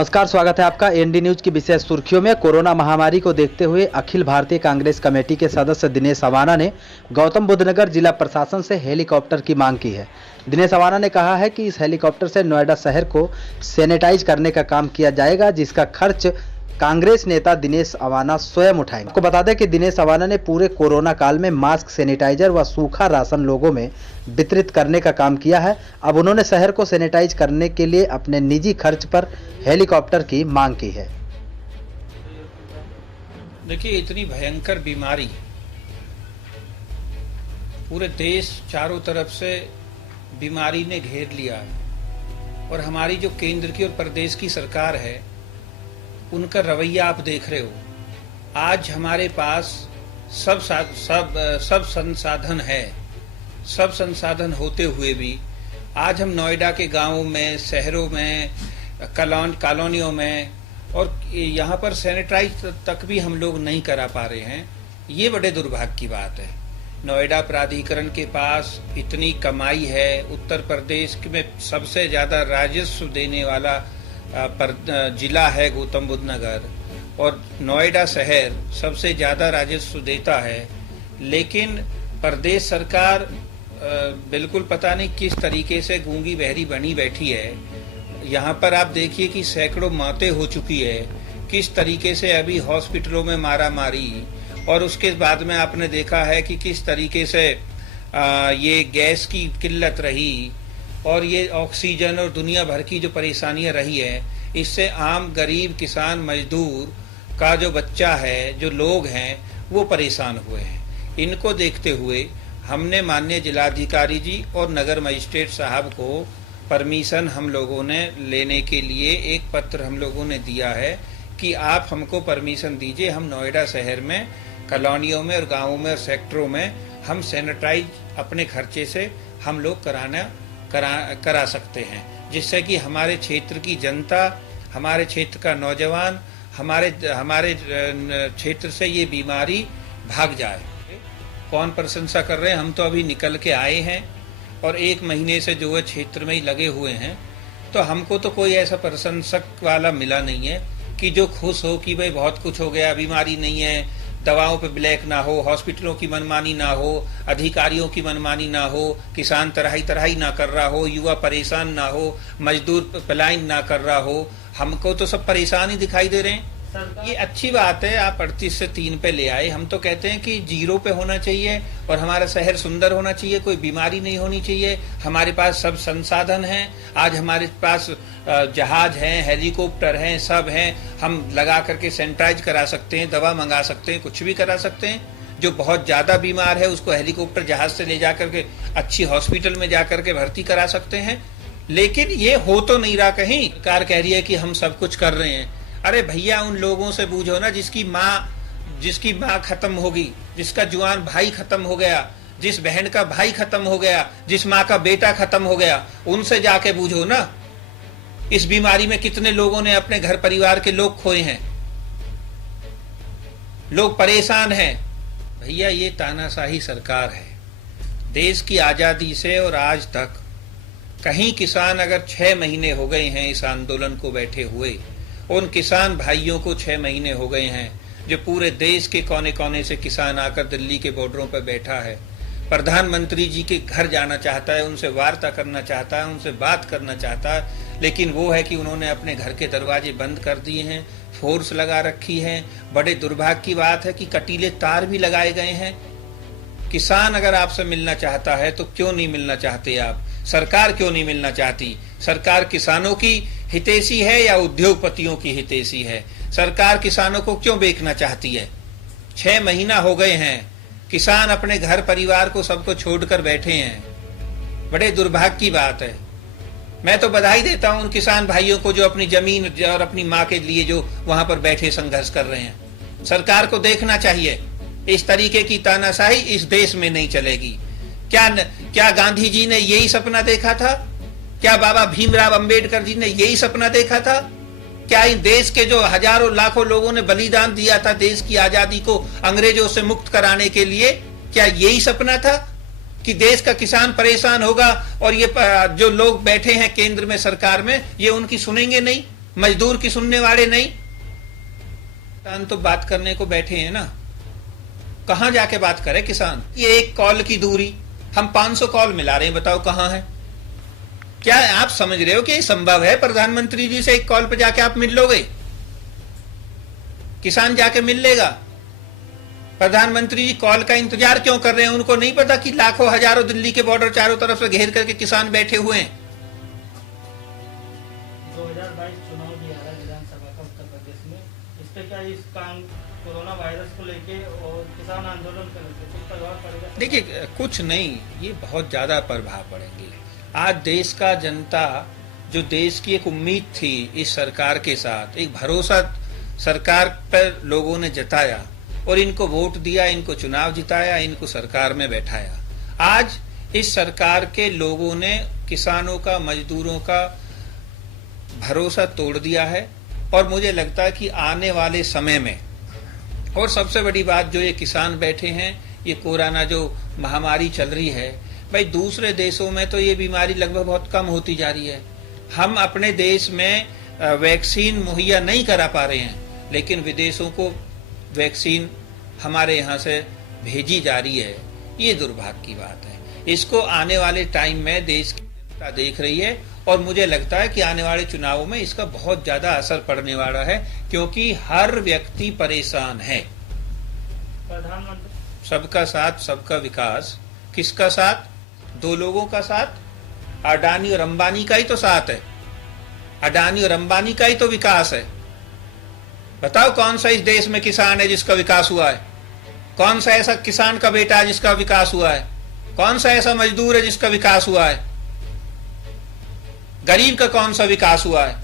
नमस्कार, स्वागत है आपका एनडी न्यूज की विशेष सुर्खियों में। कोरोना महामारी को देखते हुए अखिल भारतीय कांग्रेस कमेटी के सदस्य दिनेश अवाना ने गौतम बुद्ध नगर जिला प्रशासन से हेलीकॉप्टर की मांग की है। दिनेश अवाना ने कहा है कि इस हेलीकॉप्टर से नोएडा शहर को सैनिटाइज करने का काम किया जाएगा, जिसका खर्च कांग्रेस नेता दिनेश अवाना स्वयं उठाएंगे। आपको बता दें कि दिनेश अवाना ने पूरे कोरोना काल में मास्क, सैनिटाइजर व सूखा राशन लोगों में वितरित करने का काम किया है। अब उन्होंने शहर को सैनिटाइज करने के लिए अपने निजी खर्च पर हेलीकॉप्टर की मांग की है। देखिए, इतनी भयंकर बीमारी पूरे देश चारों तरफ से बीमारी ने घेर लिया है और हमारी जो केंद्र की और प्रदेश की सरकार है उनका रवैया आप देख रहे हो। आज हमारे पास सब संसाधन है, सब संसाधन होते हुए भी आज हम नोएडा के गांवों में, शहरों में, कॉलोनियों में और यहाँ पर सैनिटाइज तक भी हम लोग नहीं करा पा रहे हैं। ये बड़े दुर्भाग्य की बात है। नोएडा प्राधिकरण के पास इतनी कमाई है, उत्तर प्रदेश में सबसे ज्यादा राजस्व देने वाला जिला है गौतम बुद्ध नगर और नोएडा शहर सबसे ज्यादा राजस्व देता है, लेकिन प्रदेश सरकार बिल्कुल पता नहीं किस तरीके से गूंगी बहरी बनी बैठी है। यहाँ पर आप देखिए कि सैकड़ों मौतें हो चुकी है, किस तरीके से अभी हॉस्पिटलों में मारा मारी, और उसके बाद में आपने देखा है कि किस तरीके से ये गैस की किल्लत रही और ये ऑक्सीजन और दुनिया भर की जो परेशानियां रही है, इससे आम गरीब किसान मजदूर का जो बच्चा है, जो लोग हैं, वो परेशान हुए हैं। इनको देखते हुए हमने माननीय जिलाधिकारी जी और नगर मजिस्ट्रेट साहब को परमिशन हम लोगों ने लेने के लिए एक पत्र हम लोगों ने दिया है कि आप हमको परमिशन दीजिए, हम नोएडा शहर में कॉलोनियों में और गाँवों में और सेक्टरों में हम सैनिटाइज अपने खर्चे से हम लोग करा सकते हैं, जिससे कि हमारे क्षेत्र की जनता, हमारे क्षेत्र का नौजवान, हमारे क्षेत्र से ये बीमारी भाग जाए। कौन प्रशंसा कर रहे हैं? हम तो अभी निकल के आए हैं और 1 महीने से जो है क्षेत्र में ही लगे हुए हैं, तो हमको तो कोई ऐसा प्रशंसक वाला मिला नहीं है कि जो खुश हो कि भाई बहुत कुछ हो गया, बीमारी नहीं है, दवाओं पे ब्लैक ना हो, हॉस्पिटलों की मनमानी ना हो, अधिकारियों की मनमानी ना हो, किसान तराही ना कर रहा हो, युवा परेशान ना हो, मजदूर पलायन ना कर रहा हो। हमको तो सब परेशान ही दिखाई दे रहे हैं। ये अच्छी बात है, आप 38 से 3 पे ले आए। हम तो कहते हैं कि 0 पे होना चाहिए और हमारा शहर सुंदर होना चाहिए, कोई बीमारी नहीं होनी चाहिए। हमारे पास सब संसाधन हैं, आज हमारे पास जहाज हैं, हेलीकॉप्टर हैं, सब हैं। हम लगा करके सैनिटाइज करा सकते हैं, दवा मंगा सकते हैं, कुछ भी करा सकते हैं। जो बहुत ज्यादा बीमार है उसको हेलीकॉप्टर जहाज से ले जाकर के अच्छी हॉस्पिटल में जाकर के भर्ती करा सकते हैं। लेकिन ये हो तो नहीं रहा। कहीं सरकार कह रही है कि हम सब कुछ कर रहे हैं। अरे भैया, उन लोगों से पूछो ना जिसकी माँ खत्म होगी, जिसका जुआन भाई खत्म हो गया, जिस बहन का भाई खत्म हो गया, जिस माँ का बेटा खत्म हो गया, उनसे जाके पूछो ना इस बीमारी में कितने लोगों ने अपने घर परिवार के लोग खोए हैं, लोग परेशान हैं। भैया, ये तानाशाही सरकार है। देश की आजादी से और आज तक कहीं किसान अगर 6 महीने हो गए हैं इस आंदोलन को बैठे हुए, उन किसान भाइयों को 6 महीने हो गए हैं जो पूरे देश के कोने कोने से किसान आकर दिल्ली के बॉर्डरों पर बैठा है, प्रधानमंत्री जी के घर जाना चाहता है, उनसे वार्ता करना चाहता है, उनसे बात करना चाहता है, लेकिन वो है कि उन्होंने अपने घर के दरवाजे बंद कर दिए हैं, फोर्स लगा रखी है। बड़े दुर्भाग्य की बात है कि कटीले तार भी लगाए गए हैं। किसान अगर आपसे मिलना चाहता है तो क्यों नहीं मिलना चाहते आप? सरकार क्यों नहीं मिलना चाहती? सरकार किसानों की हितैषी है या उद्योगपतियों की हितैषी है? सरकार किसानों को क्यों बेचना चाहती है? 6 महीना हो गए हैं, किसान अपने घर परिवार को सबको छोड़कर बैठे हैं। बड़े दुर्भाग्य की बात है। मैं तो बधाई देता हूं उन किसान भाइयों को जो अपनी जमीन और अपनी माँ के लिए जो वहां पर बैठे संघर्ष कर रहे हैं। सरकार को देखना चाहिए, इस तरीके की तानाशाही इस देश में नहीं चलेगी। क्या गांधी जी ने यही सपना देखा था? क्या बाबा भीमराव अंबेडकर जी ने यही सपना देखा था? क्या इन देश के जो हजारों लाखों लोगों ने बलिदान दिया था देश की आजादी को अंग्रेजों से मुक्त कराने के लिए, क्या यही सपना था कि देश का किसान परेशान होगा और ये जो लोग बैठे हैं केंद्र में सरकार में, ये उनकी सुनेंगे नहीं? मजदूर की सुनने वाले नहीं। किसान तो बात करने को बैठे हैं ना, कहां जाके बात करे किसान? ये एक कॉल की दूरी, हम 500 कॉल मिला रहे हैं, बताओ कहां है? क्या आप समझ रहे हो कि ये संभव है? प्रधानमंत्री जी से एक कॉल पे जाके आप मिल लोगे? किसान जाके मिल लेगा? प्रधानमंत्री जी कॉल का इंतजार क्यों कर रहे हैं? उनको नहीं पता कि लाखों हजारों दिल्ली के बॉर्डर चारों तरफ से घेर करके किसान बैठे हुए हैं। 2022 चुनाव भी आ रहा है विधानसभा का उत्तर प्रदेश में, इस पे क्या इस काम कोरोना वायरस को लेके और किसान आंदोलन करने से कुछ प्रभाव पड़ेगा? देखिए, कुछ नहीं, ये बहुत ज्यादा प्रभाव पड़ेंगे। आज देश का जनता, जो देश की एक उम्मीद थी इस सरकार के साथ, एक भरोसा सरकार पर लोगों ने जताया और इनको वोट दिया, इनको चुनाव जिताया, इनको सरकार में बैठाया। आज इस सरकार के लोगों ने किसानों का, मजदूरों का भरोसा तोड़ दिया है और मुझे लगता है कि आने वाले समय में, और सबसे बड़ी बात, जो ये किसान बैठे हैं, ये कोरोना जो महामारी चल रही है, भाई दूसरे देशों में तो ये बीमारी लगभग बहुत कम होती जा रही है। हम अपने देश में वैक्सीन मुहैया नहीं करा पा रहे हैं, लेकिन विदेशों को वैक्सीन हमारे यहाँ से भेजी जा रही है। ये दुर्भाग्य की बात है। इसको आने वाले टाइम में देश की जनता देख रही है और मुझे लगता है कि आने वाले चुनावों में इसका बहुत ज्यादा असर पड़ने वाला है, क्योंकि हर व्यक्ति परेशान है। प्रधानमंत्री सबका साथ सबका विकास, किसका साथ? दो लोगों का साथ, अडानी और अंबानी का ही तो साथ है। अडानी और अंबानी का ही तो विकास है। बताओ कौन सा इस देश में किसान है जिसका विकास हुआ है? कौन सा ऐसा किसान का बेटा है जिसका विकास हुआ है? कौन सा ऐसा मजदूर है जिसका विकास हुआ है? गरीब का कौन सा विकास हुआ है?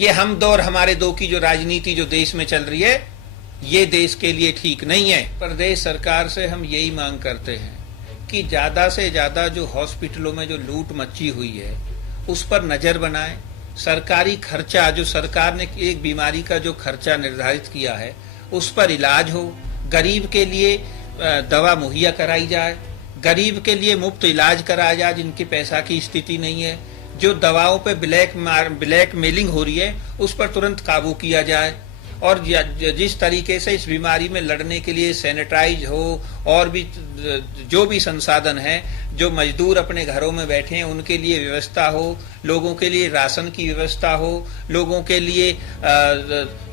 ये हम दो और हमारे दो की जो राजनीति जो देश में चल रही है, ये देश के लिए ठीक नहीं है। प्रदेश सरकार से हम यही मांग करते हैं कि ज्यादा से ज्यादा जो हॉस्पिटलों में जो लूट मची हुई है उस पर नजर बनाएं। सरकारी खर्चा, जो सरकार ने एक बीमारी का जो खर्चा निर्धारित किया है, उस पर इलाज हो, गरीब के लिए दवा मुहैया कराई जाए, गरीब के लिए मुफ्त इलाज कराया जाए जिनकी पैसा की स्थिति नहीं है। जो दवाओं पे ब्लैक मेलिंग हो रही है उस पर तुरंत काबू किया जाए और जिस तरीके से इस बीमारी में लड़ने के लिए सैनिटाइज हो और भी जो भी संसाधन है, जो मजदूर अपने घरों में बैठे हैं उनके लिए व्यवस्था हो, लोगों के लिए राशन की व्यवस्था हो, लोगों के लिए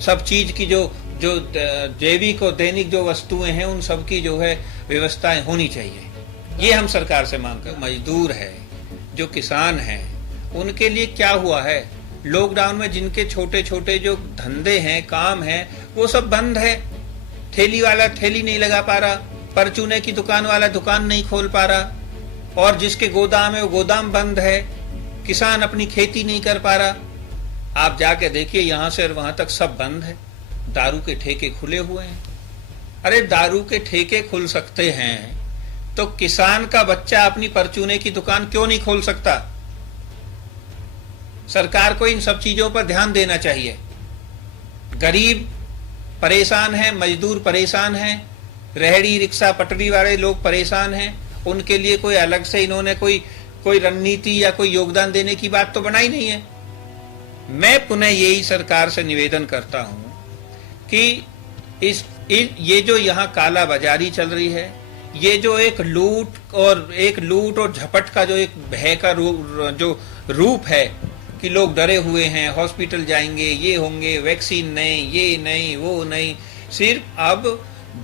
सब चीज की जो जैविक और दैनिक जो वस्तुएं हैं उन सब की जो है व्यवस्थाएं होनी चाहिए। ये हम सरकार से मांग कर। मजदूर है, जो किसान है, उनके लिए क्या हुआ है? लॉकडाउन में जिनके छोटे छोटे जो धंधे हैं, काम है, वो सब बंद है। ठेली वाला ठेली नहीं लगा पा रहा, परचूने की दुकान वाला दुकान नहीं खोल पा रहा, और जिसके गोदाम है वो गोदाम बंद है। किसान अपनी खेती नहीं कर पा रहा। आप जाके देखिए, यहां से वहां तक सब बंद है। दारू के ठेके खुले हुए हैं। अरे दारू के ठेके खुल सकते हैं तो किसान का बच्चा अपनी परचूने की दुकान क्यों नहीं खोल सकता? सरकार को इन सब चीजों पर ध्यान देना चाहिए। गरीब परेशान है, मजदूर परेशान है, रेहड़ी रिक्शा पटरी वाले लोग परेशान हैं। उनके लिए कोई अलग से इन्होंने कोई रणनीति या कोई योगदान देने की बात तो बनाई नहीं है। मैं पुनः यही सरकार से निवेदन करता हूं कि ये जो यहाँ काला बाजारी चल रही है, ये जो एक लूट और झपट का जो एक भय का जो रूप है कि लोग डरे हुए हैं, हॉस्पिटल जाएंगे, ये होंगे, वैक्सीन नहीं, ये नहीं, वो नहीं। सिर्फ अब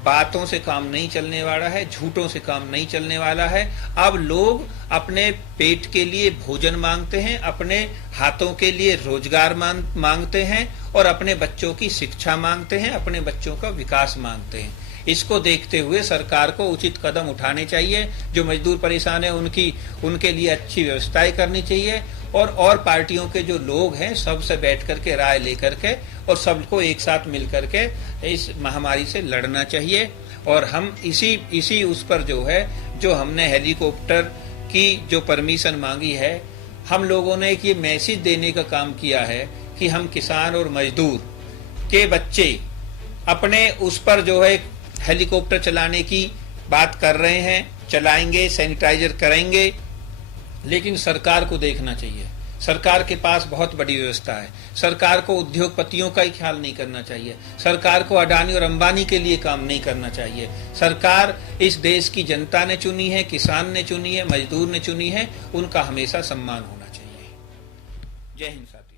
बातों से काम नहीं चलने वाला है, झूठों से काम नहीं चलने वाला है। अब लोग अपने पेट के लिए भोजन मांगते हैं, अपने हाथों के लिए रोजगार मांगते हैं और अपने बच्चों की शिक्षा मांगते हैं, अपने बच्चों का विकास मांगते हैं। इसको देखते हुए सरकार को उचित कदम उठाने चाहिए। जो मजदूर परेशान है उनके लिए अच्छी व्यवस्थाएं करनी चाहिए और पार्टियों के जो लोग हैं सबसे बैठ करके राय लेकर के और सबको एक साथ मिल करके इस महामारी से लड़ना चाहिए। और हम इसी उस पर जो है, जो हमने हेलीकॉप्टर की जो परमिशन मांगी है, हम लोगों ने एक ये मैसेज देने का काम किया है कि हम किसान और मजदूर के बच्चे अपने उस पर जो है हेलीकॉप्टर चलाने की बात कर रहे हैं, चलाएंगे, सैनिटाइजर करेंगे, लेकिन सरकार को देखना चाहिए सरकार के पास बहुत बड़ी व्यवस्था है। सरकार को उद्योगपतियों का ही ख्याल नहीं करना चाहिए, सरकार को अडानी और अंबानी के लिए काम नहीं करना चाहिए। सरकार इस देश की जनता ने चुनी है, किसान ने चुनी है, मजदूर ने चुनी है, उनका हमेशा सम्मान होना चाहिए। जय हिंद साथियों।